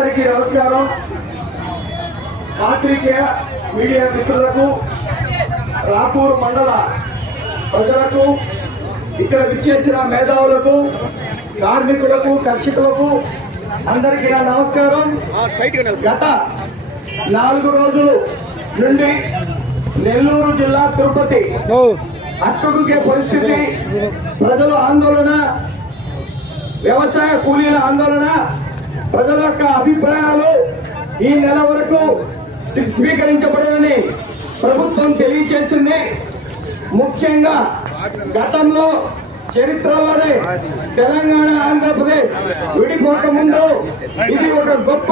అందరికీ నమస్కారం. పాత్రికేయ మీడియా మిత్రులకు రాపూర్ మండల ప్రజలకు ఇక్కడ విచ్చేసిన మేధావులకు కార్మికులకు కర్షకులకు అందరికీ నా నమస్కారం. గత నాలుగు రోజులు నుండి నెల్లూరు జిల్లా తిరుపతి అట్టుకే పరిస్థితి ప్రజల ఆందోళన వ్యవసాయ కూలీల ఆందోళన ప్రజల యొక్క అభిప్రాయాలు ఈ నెల వరకు స్వీ- స్వీకరించబడదని ప్రభుత్వం తెలియచేసింది. ముఖ్యంగా గతంలో చరిత్రలోనే తెలంగాణ ఆంధ్రప్రదేశ్ విడిపోక ముందు ఇది ఒక గొప్ప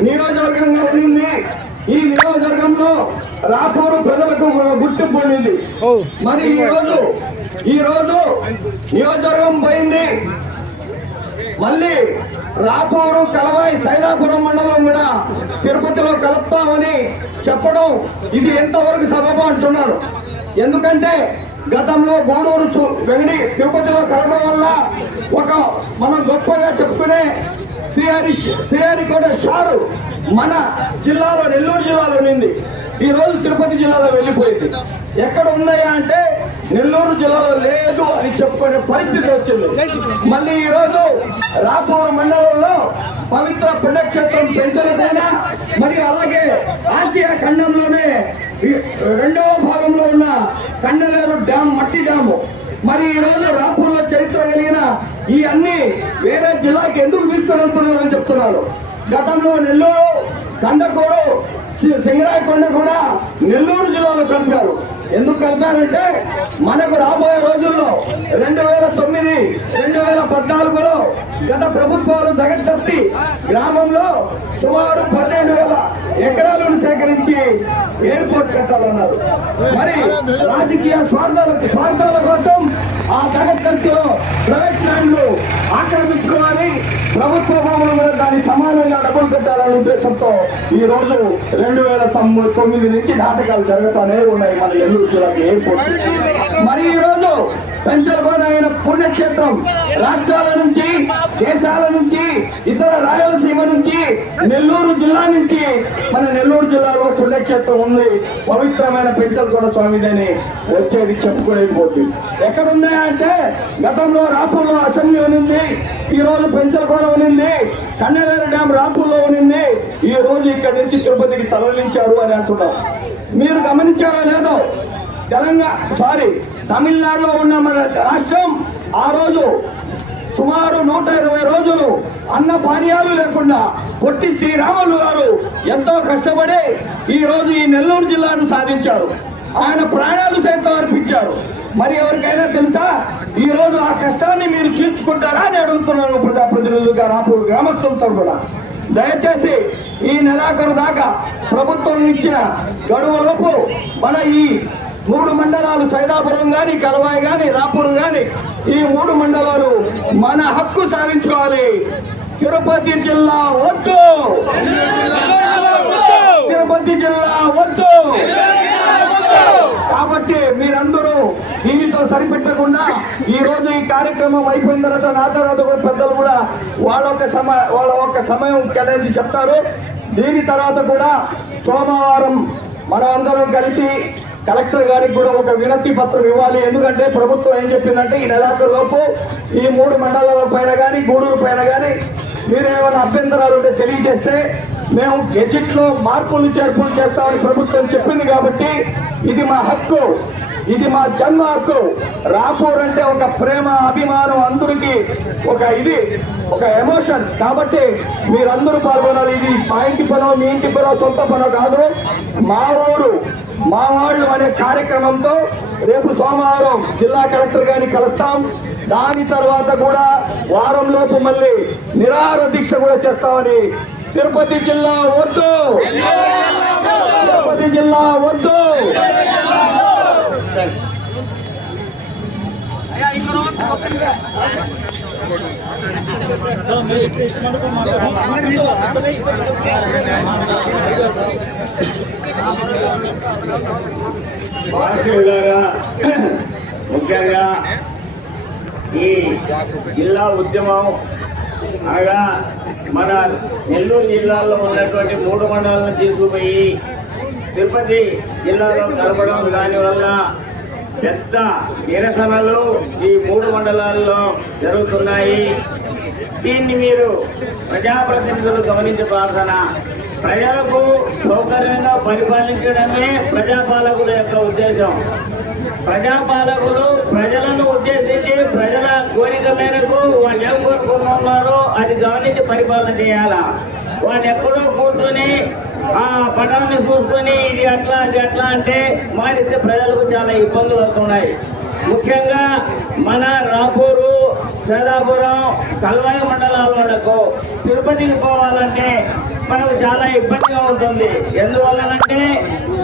నియోజకవర్గంగా ఉండింది. ఈ నియోజకవర్గంలో రాపూరు ప్రజలకు గుర్తింపు ఉండింది మరి ఈ రోజు ఈ రోజు నియోజకవర్గం పోయింది. మళ్ళీ రాపూరు కలవాయి సైదాపురం మండలం కూడా తిరుపతిలో కలుపుతామని చెప్పడం ఇది ఎంతవరకు సబబు అంటున్నారు. ఎందుకంటే గతంలో గూడూరు వెంగడి తిరుపతిలో కలవడం వల్ల ఒక మనం గొప్పగా చెప్పుకునే శ్రీహరి శ్రీహరికోట షారు మన జిల్లాలో నెల్లూరు జిల్లాలో ఉంది ఈ రోజు తిరుపతి జిల్లాలో వెళ్ళిపోయింది. ఎక్కడ ఉన్నాయా అంటే నెల్లూరు జిల్లాలో లేదు అని చెప్పుకునే పరిస్థితి వచ్చింది. మళ్ళీ ఈ రోజు రాపూర్ మండలంలో పవిత్ర పుణ్యక్షేత్రం పెంచలేదైనా మరి అలాగే ఆసియా ఖండంలోనే రెండవ భాగంలో ఉన్న కండలేరు డ్యామ్ మట్టి డ్యాము. మరి ఈ రోజు రాపూర్లో చరిత్ర కలిగిన ఈ అన్ని వేరే జిల్లాకి ఎందుకు తీసుకొని వెళ్తున్నారని చెప్తున్నారు. గతంలో నెల్లూరు కందకూరు సింగరాయకొండ కూడా నెల్లూరు జిల్లాలో కలిపారు. ఎందుకు కలిపారంటే మనకు రాబోయే రోజుల్లో రెండు వేల తొమ్మిది రెండు వేల పద్నాలుగులో గత ప్రభుత్వాలు దగతర్తి గ్రామంలో సుమారు పన్నెండు వేల ఎకరాలను సేకరించి ఎయిర్పోర్ట్ కట్టాలన్నారు. మరి రాజకీయ స్వార్థాల స్వార్థాల కోసం ఆ దగతర్తిలో ప్రైవేట్ ల్యాండ్లు ఆక్రమించుకోవాలి ప్రభుత్వ భూముల మీద దాని సమానంగా డబ్బులు పెట్టాలనే ఉద్దేశంతో ఈ రోజు రెండు వేల తొమ్మిది తొమ్మిది నుంచి నాటకాలు జరుగుతూనే ఉన్నాయి మన నెల్లూరు జిల్లాకి ఎయిర్పోర్ట్. మరి ఈ రోజు పెంచలకోన అయిన పుణ్యక్షేత్రం. రాష్ట్రాల నుంచి దేశాల నుంచి ఇతర రాయలసీమ నుంచి నెల్లూరు జిల్లా నుంచి. మన నెల్లూరు జిల్లాలో పుణ్యక్షేత్రం ఉంది. పవిత్రమైన పెంచలకోన స్వామిదని వచ్చేది చెప్పుకోలేకపోతుంది ఎక్కడ అంటే గతంలో రాపూర్లో అసెంబ్లీ ఉంది ఈ రోజు పెంచలకోన ఉంది కన్నెరేరు డ్యాం రాపూర్లో ఉంది ఈ రోజు ఇక్కడి నుంచి తిరుపతికి తరలించారు అని అంటున్నాం. మీరు గమనించారో లేదో తెలంగాణ సారీ తమిళనాడులో ఉన్న మన రాష్ట్రం ఆ రోజు సుమారు నూట ఇరవై రోజులు అన్న పానీయాలు లేకుండా పొట్టి శ్రీరాములు గారు ఎంతో కష్టపడి ఈ రోజు ఈ నెల్లూరు జిల్లాను సాధించారు. ఆయన ప్రాణాలు సైతం అర్పించారు. మరి ఎవరికైనా తెలుసా? ఈ రోజు ఆ కష్టాన్ని మీరు చీల్చుకుంటారా అని అడుగుతున్నాను ప్రజాప్రతినిధులుగా రాపూర్ గ్రామస్తులతో కూడా దయచేసి ఈ నెలాఖరు దాకా ప్రభుత్వం ఇచ్చిన గడువులోపు మన ఈ మూడు మండలాలు సైదాపురం గాని కలవాయి గాని రాపూర్ గాని ఈ మూడు మండలాలు మన హక్కు సాధించుకోవాలి. తిరుపతి జిల్లా వద్దు. తిరుపతి జిల్లా వద్దు. కాబట్టి మీరందరూ దీనితో సరిపెట్టకుండా ఈ రోజు ఈ కార్యక్రమం అయిపోయిన తర్వాత నా తర్వాత కూడా పెద్దలు కూడా వాళ్ళ ఒక సమయ వాళ్ళ ఒక సమయం కేటాయించి చెప్తారు. దీని తర్వాత కూడా సోమవారం మనం అందరం కలిసి కలెక్టర్ గారికి కూడా ఒక వినతి పత్రం ఇవ్వాలి. ఎందుకంటే ప్రభుత్వం ఏం చెప్పిందంటే ఈ నెలాఖరులోపు ఈ మూడు మండలాల పైన కానీ గూడూరు పైన కానీ మీరేమైనా అభ్యంతరాలు ఉంటే తెలియజేస్తే మేము గెజిట్లో మార్పులు చేర్పులు చేస్తామని ప్రభుత్వం చెప్పింది కాబట్టి ఇది మా హక్కు ఇది మా జన్మ హక్కు. రాపూర్ అంటే ఒక ప్రేమ అభిమానం అందరికీ ఒక ఇది ఒక ఎమోషన్. కాబట్టి మీరందరూ పాల్గొనాలి. ఇది మా ఇంటి పనో మీ ఇంటి పనో సొంత పనో కాదు. మా ఊరు మా వాళ్ళు అనే కార్యక్రమంతో రేపు సోమవారం జిల్లా కలెక్టర్ గారిని కలుస్తాం. దాని తర్వాత కూడా వారంలోపు మళ్ళీ నిరాహార దీక్ష కూడా చేస్తామని తిరుపతి జిల్లా వద్దు. తిరుపతి జిల్లా వద్దు. ముఖ్యంగా ఈ జిల్లా ఉద్యమం అనగా మన నెల్లూరు జిల్లాలో ఉన్నటువంటి మూడు మండలాలను తీసుకుపోయి తిరుపతి జిల్లాలో కలపడం దానివల్ల పెద్ద నిరసనలు ఈ మూడు మండలాల్లో జరుగుతున్నాయి. దీన్ని మీరు ప్రజాప్రతినిధులు గమనించవలసిన ప్రజలకు సౌకర్యంగా పరిపాలించడమే ప్రజాపాలకుల యొక్క ఉద్దేశం. ప్రజాపాలకులు ప్రజలను ఉద్దేశించి ప్రజల కోరిక మేరకు వాళ్ళు ఏం కోరుకుంటున్నారో అది గమనించి పరిపాలన చేయాలా? వాళ్ళు ఎక్కడో కూర్చొని ఆ పటాన్ని చూసుకొని ఇది అట్లా అది అట్లా అంటే మారిస్తే ప్రజలకు చాలా ఇబ్బందులు అవుతున్నాయి. ముఖ్యంగా మన రాపూరు సేదాపురం కల్వాయి మండలాల వాళ్ళకు తిరుపతికి పోవాలంటే మనకు చాలా ఇబ్బందిగా ఉంటుంది. ఎందువల్లనంటే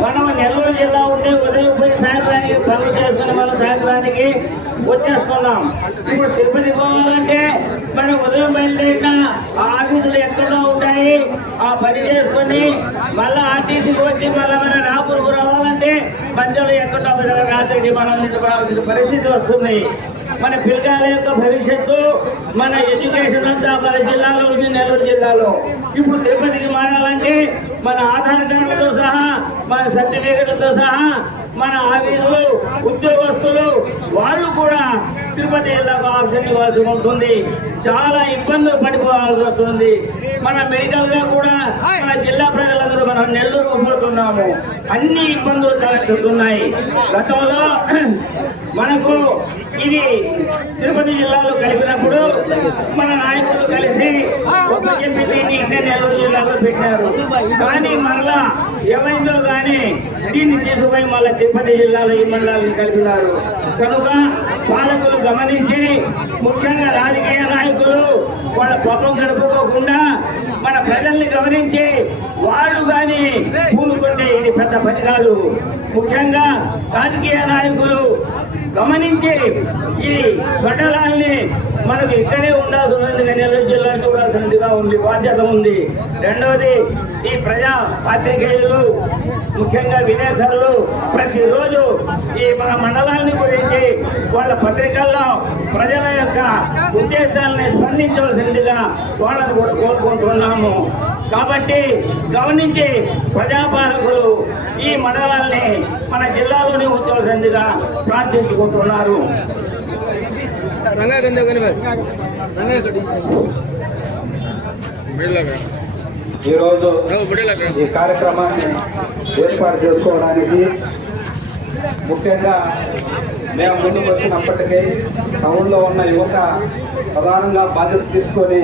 మనం నెల్లూరు జిల్లా ఉంటే ఉదయం పోయి సాయంత్రానికి పనులు చేసుకుని మనం సాయంత్రానికి వచ్చేస్తున్నాం. ఇప్పుడు తిరుపతి పోవాలంటే మనం ఉదయం బయలుదేరిన ఆ ఆఫీసులు ఎక్కడో ఉంటాయి. ఆ పని చేసుకొని మళ్ళీ ఆర్టీసీకి వచ్చి మళ్ళీ మన రాపూర్కు రావాలంటే మధ్యలో ఎక్కడో రాత్రికి మనం నిలబడాల్సిన పరిస్థితి వస్తుంది. మన పిల్లల యొక్క భవిష్యత్తు మన ఎడ్యుకేషన్ అంతా మన జిల్లాలో ఉంది నెల్లూరు జిల్లాలో. ఇప్పుడు తిరుపతికి మారాలంటే మన ఆధార్ కార్డులతో సహా మన సర్టిఫికెట్లతో సహా మన ఆఫీసులు ఉద్యోగస్తులు వాళ్ళు కూడా తిరుపతి జిల్లాకు ఆప్షన్ ఇవ్వాల్సి ఉంటుంది. చాలా ఇబ్బందులు పడిపోవాల్సి వస్తుంది. మన మెడికల్గా కూడా మన జిల్లా ప్రజలందరూ మనం నెల్లూరు పోతున్నాము. అన్ని ఇబ్బందులు తలెత్తుతున్నాయి. గతంలో మనకు ఇది తిరుపతి జిల్లాలో కలిపినప్పుడు మన నాయకులు కలిసి ఒక ఎంపీని ఇక్కడే నెల్లూరు జిల్లాలో పెట్టారు. కానీ మరలా ఏమైందో కానీ దీన్ని తీసుకుపోయి మళ్ళీ తిరుపతి జిల్లాలో ఈ మండలాలను కలిపినారు. కనుక పాలకులు గమనించి ముఖ్యంగా రాజకీయ నాయకులు వాళ్ళ పాపం గడుపుకోకుండా మన ప్రజల్ని గమనించి వాళ్ళు కానీ పూనుకుంటే ఇది పెద్ద పని కాదు. ముఖ్యంగా రాజకీయ నాయకులు గమనించి ఈ గొడ్డలాల్ని మనకు ఇక్కడే ఉండాల్సి నెల్లూరు జిల్లా చూడాల్సినదిగా ఉంది బాధ్యత ఉంది. రెండవది ఈ ప్రజా పాత్రికేయులు ముఖ్యంగా విలేకరులు ప్రతిరోజు ఈ మన మండలాన్ని గురించి వాళ్ళ పత్రికల్లో ప్రజల యొక్క ఉద్దేశాలని స్పందించవలసిందిగా వాళ్ళని కూడా కోరుకుంటున్నాము. కాబట్టి గమనించి ప్రజాపాలకులు ఈ మండలాల్ని మన జిల్లాలోనే ఉంచవలసిందిగా ప్రార్థించుకుంటున్నారు. రంగా గంధ కని రంగా ఈరోజు ఈ కార్యక్రమాన్ని ఏర్పాటు చేసుకోవడానికి ముఖ్యంగా మేము ముందుకు వచ్చినప్పటికీ టౌన్లో ఉన్న యువత ప్రధానంగా బాధ్యత తీసుకొని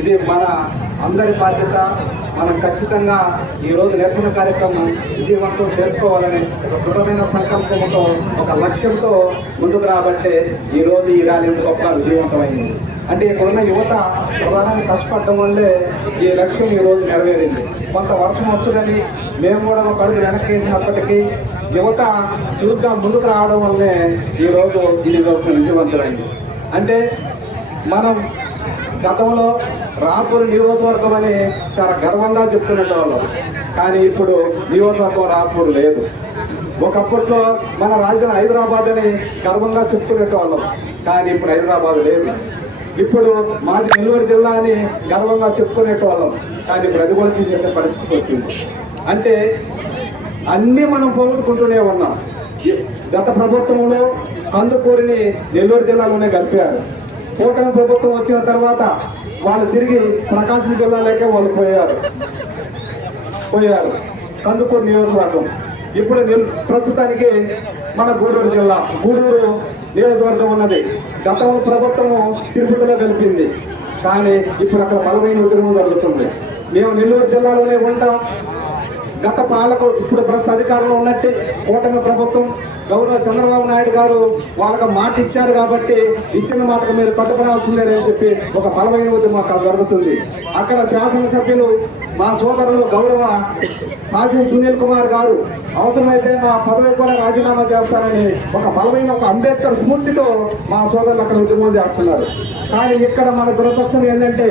ఇది మన అందరి బాధ్యత. మనం ఖచ్చితంగా ఈరోజు నిరసన కార్యక్రమం విజయవంతం చేసుకోవాలని ఒక దృఢమైన సంకల్పంతో ఒక లక్ష్యంతో ముందుకు రాబట్టే ఈరోజు ఈ ర్యాలీ గొప్ప విజయవంతమైంది? అంటే ఇక్కడున్న యువత ప్రధానంగా కష్టపడడం వల్లే ఈ లక్ష్యం ఈరోజు నెరవేరింది. కొంత వర్షం వస్తుందని మేము కూడా ఒక అడుగు వెనక్కి వేసినప్పటికీ యువత చురుగ్గా ముందుకు రావడం వల్లే ఈరోజు ఇది రోజు విజయవంతమైంది. అంటే మనం గతంలో రాపూర్ నియోజకవర్గం అని చాలా గర్వంగా చెప్తునేటోళ్ళం కానీ ఇప్పుడు నియోజకవర్గం రాపూర్ లేదు. ఒకప్పట్లో మన రాజధాని హైదరాబాద్ అని గర్వంగా చెప్పుకునేటోళ్ళం కానీ ఇప్పుడు హైదరాబాద్ లేదు. ఇప్పుడు మాది నెల్లూరు జిల్లా అని గర్వంగా చెప్పుకునేటోళ్ళం కానీ ఇప్పుడు అది కూడా తీసేసే పరిస్థితి వచ్చింది. అంటే అన్నీ మనం పోగొట్టుకుంటూనే ఉన్నాం. గత ప్రభుత్వంలో కందుకూరిని నెల్లూరు జిల్లాలోనే కలిపారు కూటమి ప్రభుత్వం వచ్చిన తర్వాత వాళ్ళు తిరిగి ప్రకాశం జిల్లాలోకే వాళ్ళు పోయారు. పోయారు. కందుకూరు నియోజకవర్గం. ఇప్పుడు ప్రస్తుతానికి మన గూడూరు జిల్లా గూడూరు నియోజకవర్గం ఉన్నది. గతంలో ప్రభుత్వము తిరుపతిలో కలిపింది కానీ ఇప్పుడు అక్కడ బలమైన ఉద్యమం జరుగుతుంది. మేము నెల్లూరు జిల్లాలోనే ఉంటాం. గత పాలకు ఇప్పుడు ప్రస్తుత అధికారంలో ఉన్నట్టు కూటమి ప్రభుత్వం గౌరవ చంద్రబాబు నాయుడు గారు వాళ్ళకి మాట ఇచ్చారు కాబట్టి ఇచ్చిన మాటకు మీరు కట్టుకోవాల్సిందే అని చెప్పి ఒక బలమైన ఉద్యమం అక్కడ జరుగుతుంది. అక్కడ శాసనసభ్యులు మా సోదరులు గౌరవ మాజీ సునీల్ కుమార్ గారు అవసరమైతే నా పదవి కూడా రాజీనామా చేస్తారని ఒక బలమైన ఒక అంబేద్కర్ స్ఫూర్తితో మా సోదరులు అక్కడ ఉద్యమం చేస్తున్నారు. కానీ ఇక్కడ మన దురదృష్టం ఏంటంటే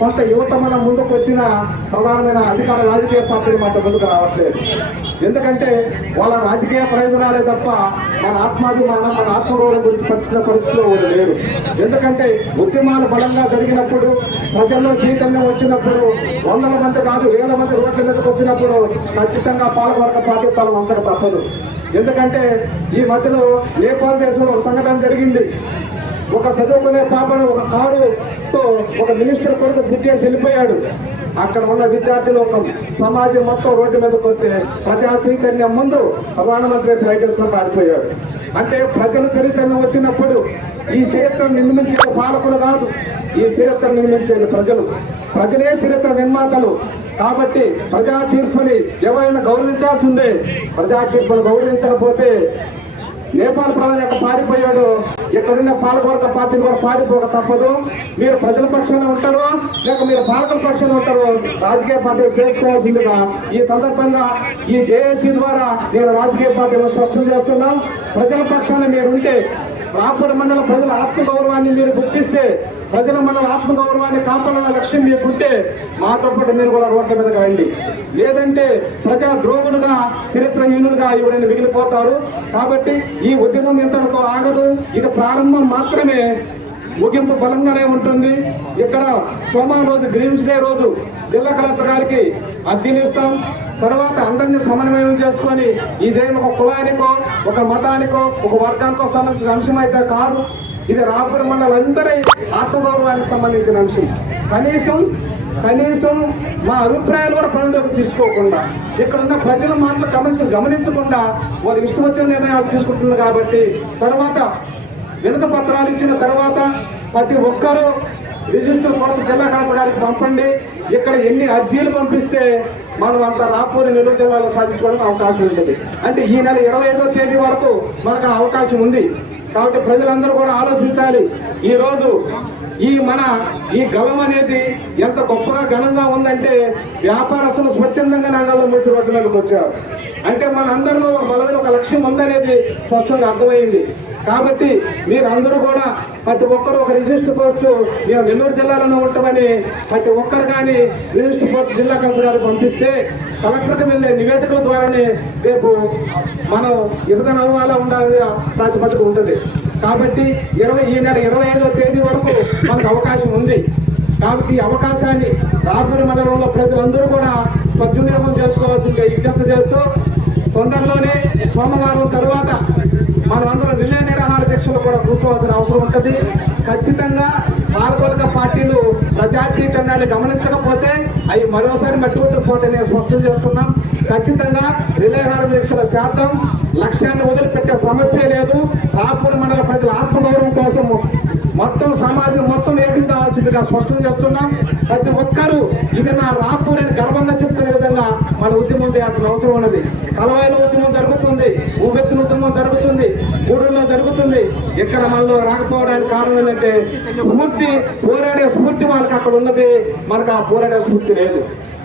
కొంత యువత మన ముందుకు వచ్చిన ప్రధానమైన అధికార రాజకీయ పార్టీలు మన ముందుకు రావట్లేదు. ఎందుకంటే వాళ్ళ రాజకీయ ప్రయోజనాలే తప్ప మన ఆత్మాభిమానం మన ఆత్మగౌరవం గురించి పట్టిన పరిస్థితిలో లేదు ఎందుకంటే ఉద్యమాలు బలంగా జరిగినప్పుడు ప్రజల్లో చైతన్యం వచ్చినప్పుడు వందల మంది కాదు వేల మంది రోడ్ల మీదకి వచ్చినప్పుడు ఖచ్చితంగా పాలకవర్గ పార్టీ తల తప్పదు. ఎందుకంటే ఈ మధ్యలో నేపాల్ దేశంలో సంఘటన జరిగింది. ఒక చదువుకునే పాపను ఒక కారు తో ఒక మినిస్టర్ కొరకు గుర్తేసి వెళ్ళిపోయాడు. అక్కడ ఉన్న విద్యార్థులు ఒక సమాజం మొత్తం రోడ్డు మీదకి వస్తే ప్రజా చైతన్యం ముందు ప్రధానమంత్రి బయటేసుకుని పారిపోయాడు. అంటే ప్రజలు చైతన్యం వచ్చినప్పుడు ఈ చరిత్ర నిర్మించే పాలకులు కాదు ఈ చరిత్ర నిర్మించేది ప్రజలు. ప్రజలే చరిత్ర నిర్మాతలు. కాబట్టి ప్రజా తీర్పుని ఎవరైనా గౌరవించాల్సిందే ప్రజా తీర్పును గౌరవించకపోతే నేపాల్ ప్రధాని యొక్క పారిపోయాడు. ఇక్కడున్న పాలకొరత పార్టీ కూడా పారిపోక తప్పదు. మీరు ప్రజల పక్షాన ఉంటారు లేక మీరు పాలకుల పక్షాన ఉంటారు. రాజకీయ పార్టీ చేసుకోవాల్సిందిగా ఈ సందర్భంగా ఈ జేఏసీ ద్వారా నేను రాజకీయ పార్టీలో స్పష్టం చేస్తున్నాం. ప్రజల పక్షాన మీరు ఉంటే రాపూర్ మండల ప్రజల ఆత్మగౌరవాన్ని మీరు గుర్తిస్తే ప్రజల మండల ఆత్మగౌరవాన్ని కాపాడాలనే లక్ష్యం మీకుంటే మాతో పాటు మీరు కూడా రోడ్ల మీదకి రండి. లేదంటే ప్రజా ద్రోగులుగా చరిత్రహీనులుగా ఎవరైనా మిగిలిపోతారు. కాబట్టి ఈ ఉద్యమం ఇంతటితో ఆగదు. ఇది ప్రారంభం మాత్రమే. ముగింపు బలంగానే ఉంటుంది. ఇక్కడ సోమవారం రోజు గ్రీన్స్ డే రోజు జిల్లా కలెక్టర్ గారికి అర్జీలు ఇస్తాం. తర్వాత అందరినీ సమన్వయం చేసుకొని ఇదేమి ఒక కులానికో ఒక మతానికో ఒక వర్గానికో సంబంధించిన అంశం అయితే కాదు. ఇది రాపురం మండలందరి ఆత్మగౌరవానికి సంబంధించిన అంశం. కనీసం కనీసం మా అభిప్రాయాలు కూడా పనులకు తీసుకోకుండా ఇక్కడ ఉన్న ప్రజల మాటలు గమనించ గమనించకుండా వారు ఇష్టం వచ్చిన నిర్ణయాలు తీసుకుంటున్నారు కాబట్టి తర్వాత వినత పత్రాలు ఇచ్చిన తర్వాత ప్రతి ఒక్కరూ రిజిస్టర్ కోసం జిల్లా కలెక్టర్ గారికి పంపండి. ఇక్కడ ఎన్ని అర్జీలు పంపిస్తే మనం అంత రాపూరి నెల్లూరు జిల్లాలో సాధించుకోవడానికి అవకాశం ఉంటుంది. అంటే ఈ నెల ఇరవై ఐదో తేదీ వరకు మనకు అవకాశం ఉంది. కాబట్టి ప్రజలందరూ కూడా ఆలోచించాలి. ఈరోజు ఈ మన ఈ గలం అనేది ఎంత గొప్పగా ఘనంగా ఉందంటే వ్యాపారస్తులు స్వచ్ఛందంగా నగరంలో మూసి రోడ్డు మీదకి వచ్చారు. అంటే మనందరిలో ఒక బలమైన ఒక లక్ష్యం ఉందనేది స్పష్టంగా అర్థమైంది. కాబట్టి మీరందరూ కూడా ప్రతి ఒక్కరు ఒక రిజిస్టర్ పోస్ట్ మేము నెల్లూరు జిల్లాలోనే ఉంటామని ప్రతి ఒక్కరు కానీ రిజిస్టర్ పోస్ట్ జిల్లా కలెక్టర్ గారు పంపిస్తే కలెక్టర్కి వెళ్ళే నివేదికల ద్వారానే రేపు మనం విభజన అవ్వాలా ఉండాలి ప్రాతిపదిక ఉంటుంది. కాబట్టి ఇరవై ఈ నెల ఇరవై ఐదో తేదీ వరకు మనకు అవకాశం ఉంది. కాబట్టి ఈ అవకాశాన్ని రాజమండ్రి మండలంలో ప్రజలందరూ కూడా సద్వినియోగం చేసుకోవాల్సిందిగా విజ్ఞప్తి చేస్తూ తొందరలోనే సోమవారం తరువాత మనం అందరం రిలే నిరాహార దీక్షలు కూడా కూర్చోవాల్సిన అవసరం ఉంటుంది. ఖచ్చితంగా పాల్గొనక పార్టీలు ప్రజా చైతన్యాన్ని గమనించకపోతే అవి మరోసారి మట్టుకుంటూ పోతే నేను స్పష్టం చేస్తున్నాం. ఖచ్చితంగా రిలే దీక్షల శాతం లక్ష్యాన్ని వదిలిపెట్టే సమస్య లేదు. రాపూర్ మండల ప్రజల ఆత్మగౌరవం కోసం మొత్తం సమాజం మొత్తం ఏకం కావాల్సిందిగా స్పష్టం చేస్తున్నాం. ప్రతి ఒక్కరూ ఇది నా రాష్ట్రం గర్వంగా చెప్తున్న విధంగా మన ఉద్యమం చేయాల్సిన అవసరం ఉన్నది. కలవాయిల ఉద్యమం జరుగుతుంది ఊగెత్తిన ఉద్యమం జరుగుతుంది గూడూరులో జరుగుతుంది. ఇక్కడ మనలో రాకపోవడానికి కారణం ఏంటంటే స్ఫూర్తి పోరాడే స్ఫూర్తి మనకు అక్కడ ఉన్నది. మనకు ఆ పోరాడే స్ఫూర్తి లేదు.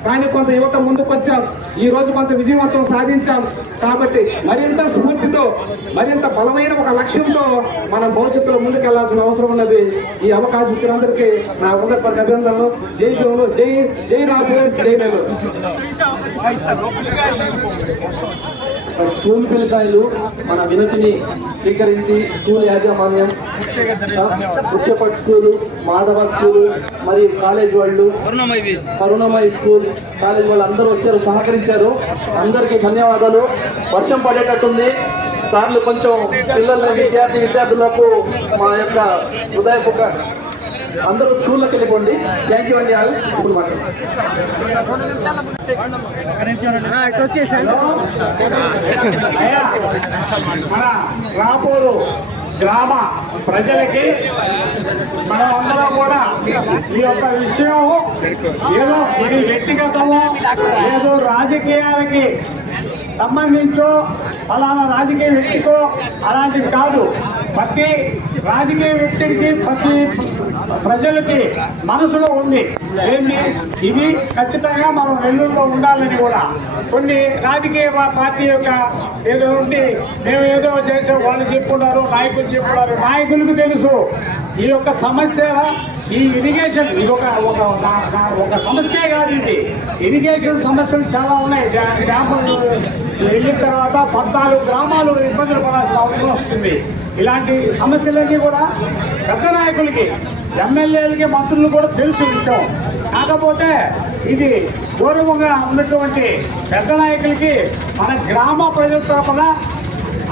కానీ కొంత యువత ముందుకు వచ్చాం. ఈ రోజు కొంత విజయవంతం సాధించాం. కాబట్టి మరింత స్ఫూర్తితో మరింత బలమైన ఒక లక్ష్యంతో మనం భవిష్యత్తులో ముందుకెళ్ళాల్సిన అవసరం ఉన్నది. ఈ అవకాశం ఇచ్చినందరికీ నా హృదయపూర్వక అభినందనలు. జై జోలు జై జై రాజు జై నెల్లూరు. స్కూల్ పిల్లకాయలు మన వినతిని స్వీకరించి స్కూల్ యాజమాన్యం ముఖ్యపట్ స్కూలు మాధవ స్కూలు మరియు కాలేజ్ వాళ్ళు కరుణమయ్యి కరుణమయ స్కూల్ కాలేజ్ వాళ్ళు అందరూ వచ్చారు సహకరించారు. అందరికీ ధన్యవాదాలు. వర్షం పడేటట్టుంది. సార్లు కొంచెం పిల్లల విద్యార్థి విద్యార్థులకు మా యొక్క హృదయపూర్వక అందరూ స్కూల్లోకి వెళ్ళిపోండి. థ్యాంక్ యూ అండి ఇప్పుడు రాపూరు గ్రామ ప్రజలకి మనం అందరం కూడా ఈ యొక్క విషయం ఏదో ఇది వ్యక్తిగతమో ఏదో రాజకీయాలకి సంబంధించో అలానా రాజకీయ వ్యక్తికో అలాంటిది కాదు. ప్రతి రాజకీయ వ్యక్తికి ప్రతి ప్రజలకి మనసులో ఉంది. ఏంటి ఇది ఖచ్చితంగా మనం నెల్లూరులో ఉండాలని కూడా. కొన్ని రాజకీయ పార్టీ యొక్క ఏదో ఉండి మేము ఏదో చేసాం వాళ్ళు చెప్పుకున్నారు నాయకులు చెప్పుకున్నారు నాయకులకు తెలుసు. ఈ యొక్క సమస్య ఈ ఇరిగేషన్ ఇది ఒక ఒక సమస్య కాదు ఇది ఇరిగేషన్ సమస్యలు చాలా ఉన్నాయి. గ్రామాలు వెళ్ళిన తర్వాత పద్నాలుగు గ్రామాలు ఇబ్బందులు పడాల్సిన అవసరం వస్తుంది. ఇలాంటి సమస్యలన్నీ కూడా పెద్ద నాయకులకి ఎమ్మెల్యేలకి మంత్రులు కూడా తెలుసు విషయం. కాకపోతే ఇది గౌరవంగా ఉన్నటువంటి పెద్ద నాయకులకి మన గ్రామ ప్రజల తరఫున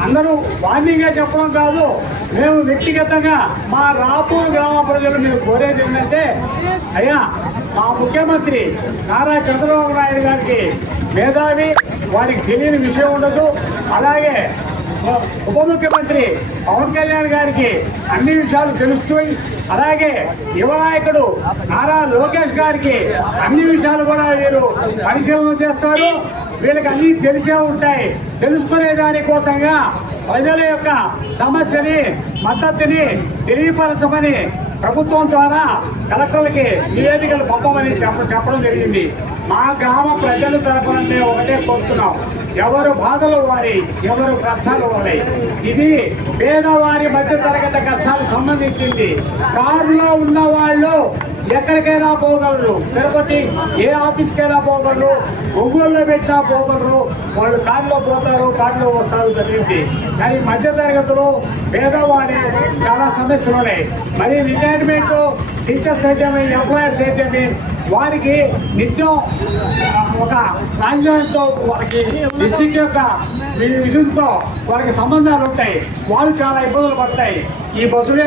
అందరూ వార్నింగ్గా చెప్పడం కాదు మేము వ్యక్తిగతంగా మా రాపూర్ గ్రామ ప్రజలు మీరు కోరేది ఏంటంటే అయ్యా మా ముఖ్యమంత్రి నారా చంద్రబాబు నాయుడు గారికి మేధావి వారికి తెలియని విషయం ఉండదు. అలాగే ఉప ముఖ్యమంత్రి పవన్ కళ్యాణ్ గారికి అన్ని విషయాలు తెలుస్తాయి అలాగే యువ నాయకుడు నారా లోకేష్ గారికి అన్ని విషయాలు కూడా వీరు పరిశీలన చేస్తారు. వీళ్ళకి అన్నీ తెలిసే ఉంటాయి. తెలుసుకునే దానికోసంగా ప్రజల యొక్క సమస్యని మద్దతుని తెలియపరచమని ప్రభుత్వం ద్వారా కలెక్టర్లకి నివేదికలు పంపమని చెప్ప చెప్పడం జరిగింది. మా గ్రామ ప్రజల తరఫున మేము ఒకటే కోరుతున్నాం. ఎవరు బాధలు వారి ఎవరు కష్టాలు వారి. ఇది పేదవారి మధ్య తరగతి కష్టాలకు సంబంధించింది. కారులో ఉన్న వాళ్ళు ఎక్కడికైనా పోగలరు. తిరుపతి ఏ ఆఫీస్కైనా పోగలరు. ఒంగోలులో పెట్టినా పోగలరు. వాళ్ళు కారులో పోతారు కారులో వస్తారు జరిగింది కానీ మధ్య తరగతులు పేదవాడి చాలా సమస్యలు ఉన్నాయి మరి రిటైర్మెంట్ టీచర్స్ అయితే ఎంప్లాయర్స్ అయితే వారికి నిత్యం ఒక రాజధానితో వారికి డిస్టిక్ యొక్క విధులతో వారికి సంబంధాలు ఉంటాయి. వాళ్ళు చాలా ఇబ్బందులు పడతాయి. ఈ బస్సులే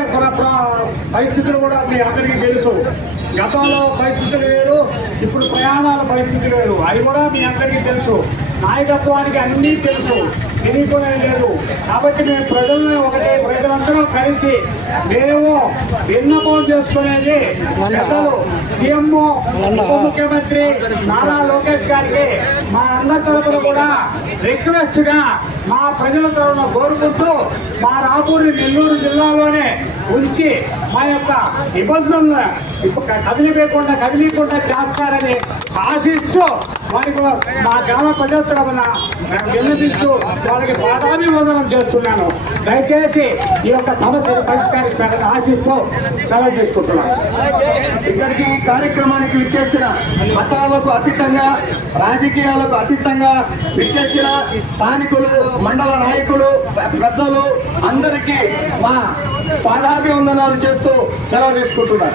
పరిస్థితులు కూడా మీ అందరికీ తెలుసు. గతంలో పరిస్థితులు వేరు ఇప్పుడు ప్రయాణాల పరిస్థితులు వేరు. అది కూడా మీ అందరికీ తెలుసు. నాయకత్వానికి అన్నీ తెలుసు. తెలియకునే లేదు. కాబట్టి మేము ప్రజలను ఒకటే ప్రజలందరూ కలిసి మేము విన్నపం చేసుకునేది పెద్దలు సీఎం ఉప ముఖ్యమంత్రి నారా లోకేష్ గారికి మా అన్న తరపున కూడా రిక్వెస్ట్గా మా ప్రజల తరఫున కోరుకుంటూ మా రాపూరి నెల్లూరు జిల్లాలోనే ఉంచి మా యొక్క నిబంధనలు ఇప్పుడు కదిలిపోకుండా కదిలికుండా చేస్తారని ఆశిస్తూ వారికి మా గ్రామ ప్రజల తరఫున మేము వాళ్ళకి పాదాభివందనం చేస్తున్నాను. దయచేసి ఈ యొక్క సమస్యను పరిష్కరిస్తారని ఆశిస్తూ సెలవు తీసుకుంటున్నాను. ఇక్కడికి ఈ కార్యక్రమానికి విచ్చేసిన మతాలకు అతీతంగా రాజకీయాలకు అతీతంగా విచ్చేసిన స్థానికులు మండల నాయకులు పెద్దలు అందరికీ మా పాదాభివందనాలు చేస్తూ సెలవు తీసుకుంటున్నారు